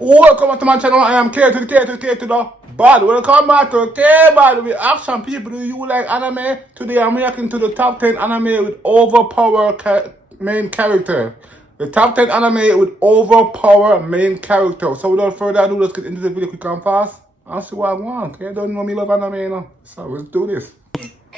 Welcome to my channel. I am K to the K to the K to the Bad. Welcome back to K Bad with action people. Do you like anime? Today I'm reacting to the top 10 anime with overpower main character. The top 10 anime with overpower main character. So without further ado, let's get into the video quick and fast. I'll see what I want. Okay, don't know me love anime, you know. So let's do this.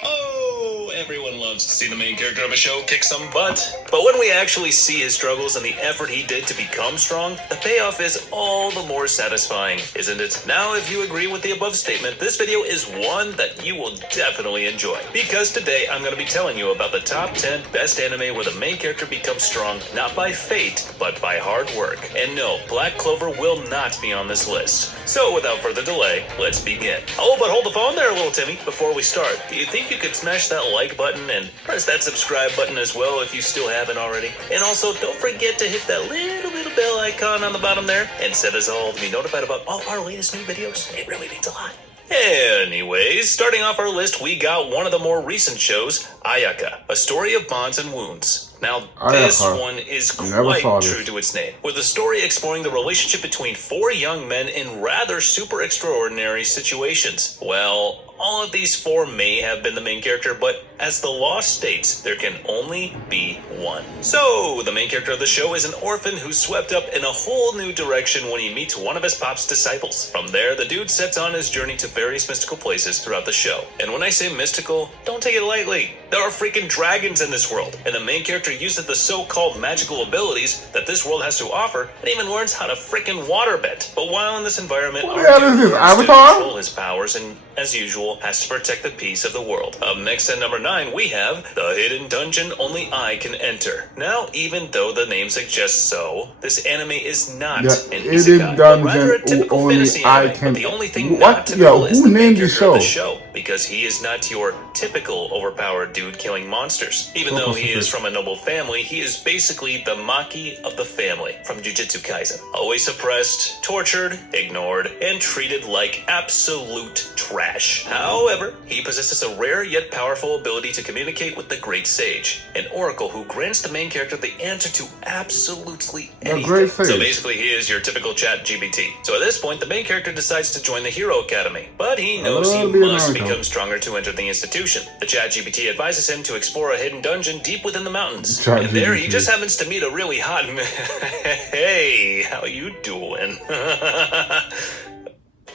Oh, everyone loves to see the main character of a show kick some butt. But when we actually see his struggles and the effort he did to become strong, the payoff is all the more satisfying, isn't it? Now, if you agree with the above statement, this video is one that you will definitely enjoy. Because today, I'm going to be telling you about the top 10 best anime where the main character becomes strong, not by fate, but by hard work. And no, Black Clover will not be on this list. So without further delay, let's begin. Oh, but hold the phone there, little Timmy. Before we start, do you think you could smash that like button and press that subscribe button as well if you still haven't already? And also, don't forget to hit that little bell icon on the bottom there and set us all to be notified about all our latest new videos. It really means a lot. Anyways, starting off our list, we got one of the more recent shows, Ayaka, A Story of Bonds and Wounds. Now, this one is quite true to its name, with the story exploring the relationship between four young men in rather super extraordinary situations. Well, all of these four may have been the main character, but as the law states, there can only be one. So, the main character of the show is an orphan who's swept up in a whole new direction when he meets one of his pop's disciples. From there, the dude sets on his journey to various mystical places throughout the show. And when I say mystical, don't take it lightly. There are freaking dragons in this world, and the main character uses the so-called magical abilities that this world has to offer, and even learns how to freaking waterbend. But while in this environment, our dude learns to control his powers and, as usual, has to protect the peace of the world. Up next at number 9, we have The Hidden Dungeon Only I Can Enter. Now, even though the name suggests so, this anime is not an isekai, but rather a typical fantasy anime. But the only thing not typical is the main character of the show, because he is not your typical overpowered dude killing monsters. Even though he is from a noble family, he is basically the Maki of the family from Jujutsu Kaisen. Always suppressed, tortured, ignored, and treated like absolute trash. However, he possesses a rare yet powerful ability to communicate with the Great Sage, an oracle who grants the main character the answer to absolutely anything. So basically, he is your typical chat GPT. So at this point, the main character decides to join the Hero Academy, but he knows he must become stronger to enter the institution. The chat GPT advises him to explore a hidden dungeon deep within the mountains. And there he just happens to meet a really hot Hey, how you doing?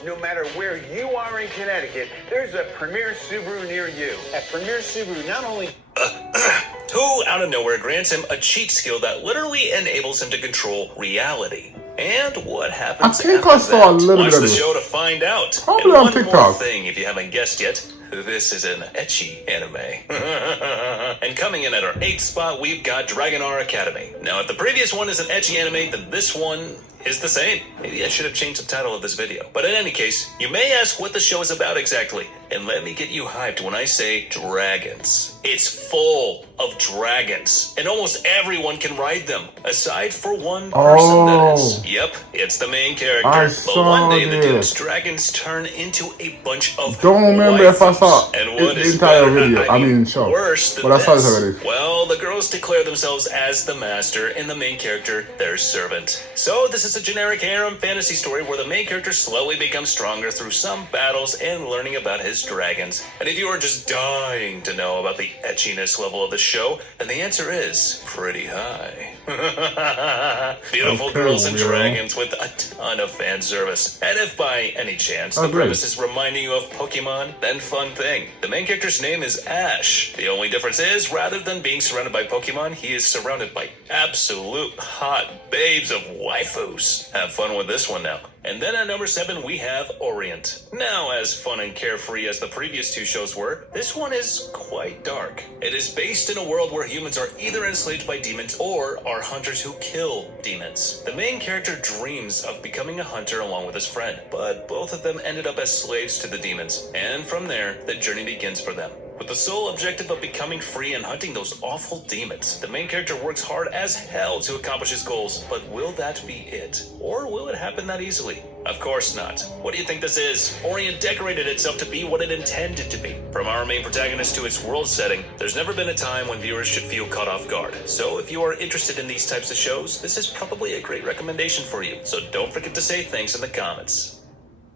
No matter where you are in Connecticut, there's a Premier Subaru near you. At Premier Subaru, not only who, out of nowhere, grants him a cheat skill that literally enables him to control reality. And what happens after that? Watch the show to find out. And one more thing, if you haven't guessed yet, this is an ecchi anime. And coming in at our 8th spot, we've got Dragon R Academy. Now, if the previous one is an ecchi anime, then this one is the same. Maybe I should have changed the title of this video. But in any case, you may ask what the show is about exactly. And let me get you hyped when I say dragons. It's full of dragons. And almost everyone can ride them. Aside for one person, that is. Yep, it's the main character. But one day, the dude's dragons turn into a bunch of waifus. And what is better, worse than this? Well, the girls declare themselves as the master and the main character their servant. So this is a generic harem fantasy story where the main character slowly becomes stronger through some battles and learning about his dragons. And if you are just dying to know about the etchiness level of the show, then the answer is pretty high. Beautiful girls and dragons with a ton of fan service. And if by any chance the premise is reminding you of Pokemon, then fun thing. The main character's name is Ash. The only difference is, rather than being surrounded by Pokemon, he is surrounded by absolute hot babes of waifus. Have fun with this one now. And then at number 7, we have Orient. Now, as fun and carefree as the previous two shows were, this one is quite dark. It is based in a world where humans are either enslaved by demons or are hunters who kill demons. The main character dreams of becoming a hunter along with his friend, but both of them ended up as slaves to the demons. And from there, the journey begins for them. With the sole objective of becoming free and hunting those awful demons, the main character works hard as hell to accomplish his goals, but will that be it? Or will it happen that easily? Of course not. What do you think this is? Orient decorated itself to be what it intended to be. From our main protagonist to its world setting, there's never been a time when viewers should feel caught off guard. So if you are interested in these types of shows, this is probably a great recommendation for you. So don't forget to say thanks in the comments.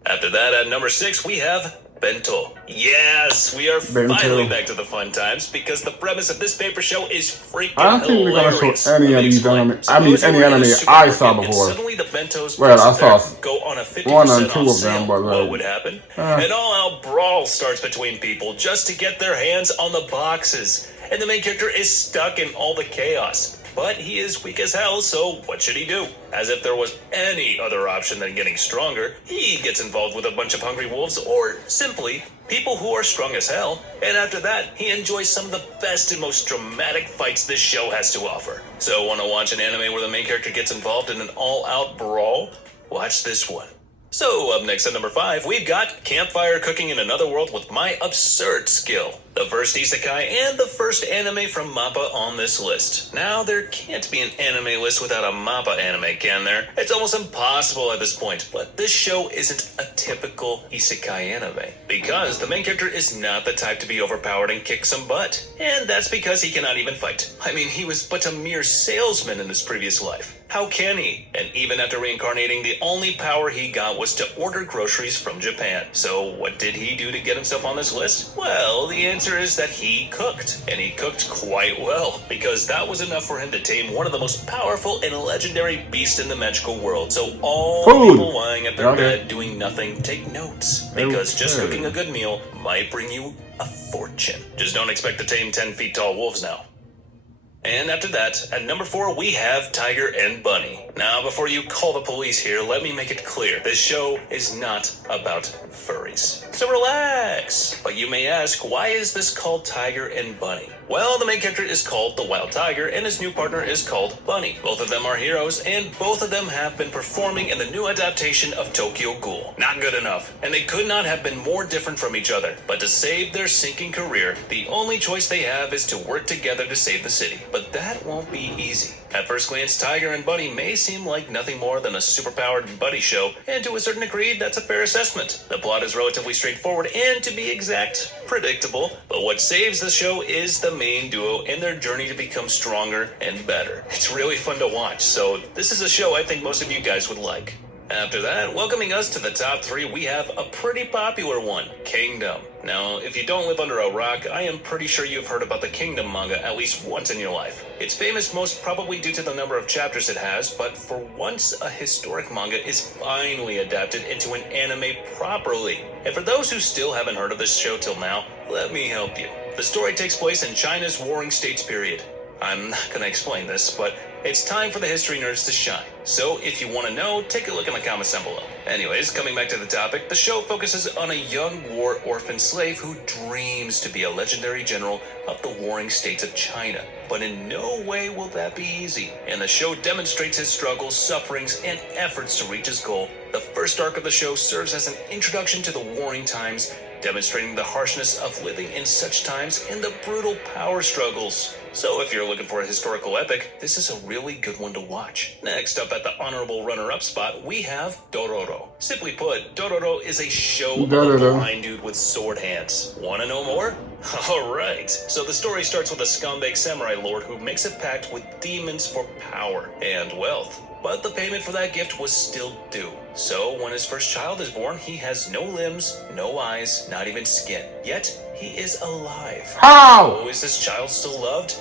After that, at number 6, we have Bento. Yes, we are finally back to the fun times because the premise of this paper show is freaking I don't think hilarious. we're gonna show any of these anime. I mean, any anime I saw before. Suddenly the Bentos Well, I saw go on a 50% one or two off of them, sale. but What would happen? An all-out brawl starts between people just to get their hands on the boxes, and the main character is stuck in all the chaos. But he is weak as hell, so what should he do? As if there was any other option than getting stronger, he gets involved with a bunch of hungry wolves, or simply people who are strong as hell, and after that, he enjoys some of the best and most dramatic fights this show has to offer. So wanna watch an anime where the main character gets involved in an all-out brawl? Watch this one. So, up next at number 5, we've got Campfire Cooking in Another World with My Absurd Skill. The first isekai and the first anime from MAPPA on this list. Now, there can't be an anime list without a MAPPA anime, can there? It's almost impossible at this point, but this show isn't a typical isekai anime. Because the main character is not the type to be overpowered and kick some butt. And that's because he cannot even fight. I mean, he was but a mere salesman in his previous life. How can he? And even after reincarnating, the only power he got was to order groceries from Japan. So what did he do to get himself on this list? Well, the answer is that he cooked. And he cooked quite well, because that was enough for him to tame one of the most powerful and legendary beasts in the magical world. So all the people lying at their bed doing nothing, take notes. Because just cooking a good meal might bring you a fortune. Just don't expect to tame 10 feet tall wolves now. And after that, at number 4, we have Tiger and Bunny. Now, before you call the police here, let me make it clear. This show is not about furries. So relax. But you may ask, why is this called Tiger and Bunny? Well, the main character is called the Wild Tiger, and his new partner is called Bunny. Both of them are heroes, and both of them have been performing in the new adaptation of Tokyo Ghoul. Not good enough, and they could not have been more different from each other. But to save their sinking career, the only choice they have is to work together to save the city. But that won't be easy. At first glance, Tiger and Bunny may seem like nothing more than a superpowered buddy show, and to a certain degree, that's a fair assessment. The plot is relatively straightforward and, to be exact, predictable, but what saves the show is the main duo and their journey to become stronger and better. It's really fun to watch, so this is a show I think most of you guys would like. After that, welcoming us to the top 3, we have a pretty popular one, Kingdom. Now, if you don't live under a rock, I am pretty sure you've heard about the Kingdom manga at least once in your life. It's famous most probably due to the number of chapters it has, but for once a historic manga is finally adapted into an anime properly. And for those who still haven't heard of this show till now, let me help you. The story takes place in China's Warring States period. I'm not gonna explain this, but it's time for the history nerds to shine. So if you want to know, take a look in the comments down below. Anyways, coming back to the topic, the show focuses on a young war orphan slave who dreams to be a legendary general of the Warring States of China. But in no way will that be easy, and the show demonstrates his struggles, sufferings, and efforts to reach his goal. The first arc of the show serves as an introduction to the warring times, demonstrating the harshness of living in such times and the brutal power struggles. So if you're looking for a historical epic, this is a really good one to watch. Next up at the honorable runner-up spot, we have Dororo. Simply put, Dororo is a show of a blind dude with sword hands. Wanna know more? Alright, so the story starts with a scumbag samurai lord who makes a pact with demons for power and wealth. But the payment for that gift was still due. So when his first child is born, he has no limbs, no eyes, not even skin. Yet, he is alive. How? So is this child still loved?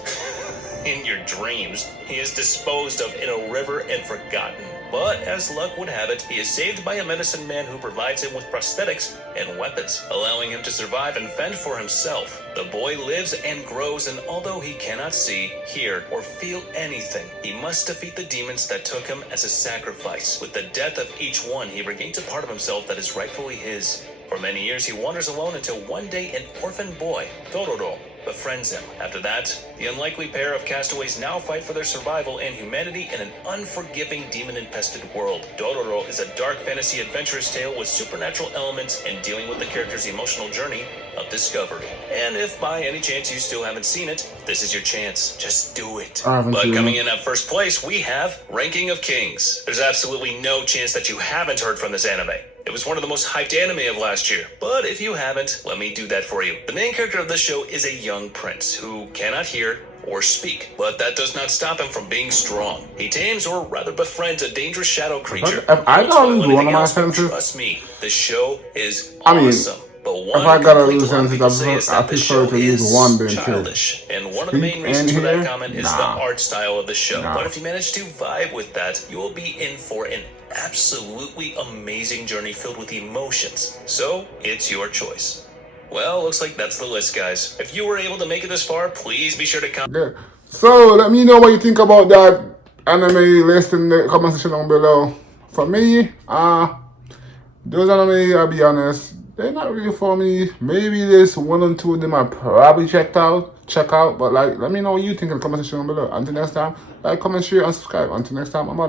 In your dreams, he is disposed of in a river and forgotten. But as luck would have it, he is saved by a medicine man who provides him with prosthetics and weapons, allowing him to survive and fend for himself. The boy lives and grows, and although he cannot see, hear, or feel anything, he must defeat the demons that took him as a sacrifice. With the death of each one, he regains a part of himself that is rightfully his. For many years, he wanders alone until one day an orphan boy, Dororo, befriends him. After that, the unlikely pair of castaways now fight for their survival and humanity in an unforgiving demon-infested world. Dororo is a dark fantasy adventurous tale with supernatural elements and dealing with the character's emotional journey of discovery. And if by any chance you still haven't seen it, this is your chance. Just do it. But coming in at first place, we have Ranking of Kings. There's absolutely no chance that you haven't heard from this anime. It was one of the most hyped anime of last year, but if you haven't, let me do that for you. The main character of this show is a young prince who cannot hear or speak, but that does not stop him from being strong. He tames, or rather befriends, a dangerous shadow creature. If I gotta lose one of my senses, trust me, this show is I mean, awesome. But if I gotta lose senses, I prefer to use one than two. childish. And one of the main reasons for that comment is the art style of the show. But if you manage to vibe with that, you will be in for an absolutely amazing journey filled with emotions. So, it's your choice. Well, looks like that's the list, guys. If you were able to make it this far, please be sure to comment. Yeah. So, let me know what you think about that anime list in the comment section down below. For me, those anime, I'll be honest, they're not really for me. Maybe there's one or two of them I probably check out, but like, let me know what you think in the comment section down below. Until next time, like, comment, share, and subscribe. Until next time, I'm out of here.